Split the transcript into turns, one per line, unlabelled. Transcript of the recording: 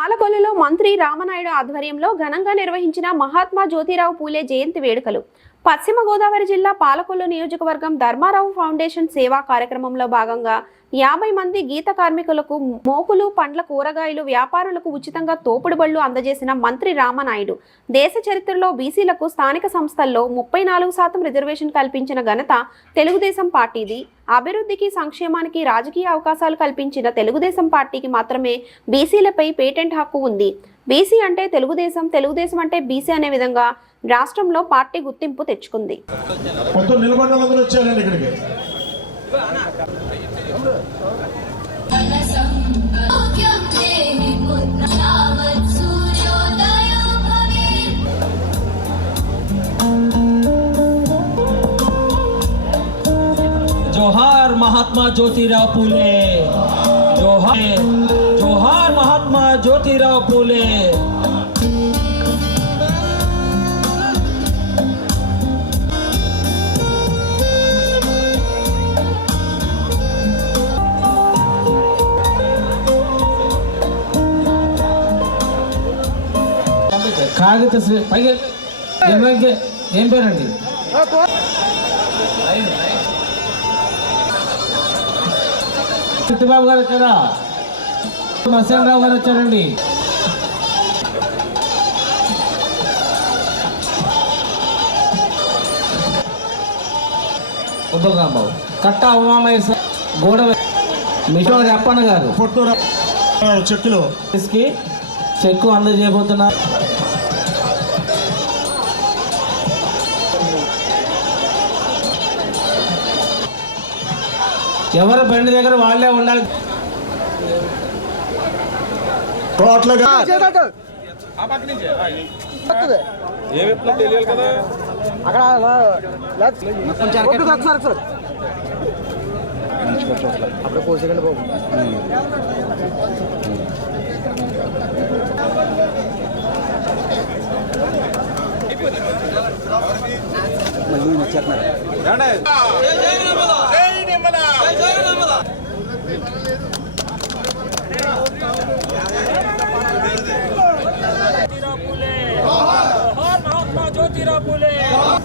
పాలకొల్లులో మంత్రి రామనాయుడు ఆధ్వర్యంలో ఘనంగా నిర్వహించిన మహాత్మా జ్యోతిరావు పూలే జయంతి వేడుకలు. పశ్చిమ గోదావరి జిల్లా పాలకొల్లు నియోజకవర్గం ధర్మారావు ఫౌండేషన్ సేవా కార్యక్రమంలో భాగంగా యాభై మంది గీత కార్మికులకు మోకులు పండ్ల కూరగాయలు వ్యాపారులకు ఉచితంగా తోపుడు బళ్ళు అందజేసిన మంత్రి రామనాయుడు. దేశ చరిత్రలో బీసీలకు స్థానిక సంస్థల్లో ముప్పై నాలుగు శాతం రిజర్వేషన్ కల్పించిన ఘనత తెలుగుదేశం పార్టీది. అభివృద్ధికి సంక్షేమానికి రాజకీయ అవకాశాలు కల్పించిన తెలుగుదేశం పార్టీకి మాత్రమే బీసీలపై పేటెంట్ హక్కు ఉంది. బీసీ అంటే తెలుగుదేశం తెలుగుదేశం అంటే బీసీ అనే విధంగా రాష్ట్రంలో పార్టీ గుర్తింపు తెచ్చుకుంది.
మొత్తం నిలబడిన వాళ్ళందరూ వచ్చారండి ఇక్కడికి.
महान महात्मा ज्योतिराव फूले। कागत पेर चिट्टाबू गारा మసీన్ రావు గారు వచ్చారండి. ఉబ్బగాంబాబు కట్ట ఉమామహేశ్వర గోడ మిషోరి అప్పన్న గారు.
పొట్టూరు చెక్కులు.
చెక్కు అందజేయబోతున్నారు. ఎవరు బండి దగ్గర వాళ్ళే ఉండాలి.
టోటల్గా
అప్పుడు కోసేకండి బాబు. మళ్ళీ వచ్చేస్తున్నారు. tidak boleh. Eh?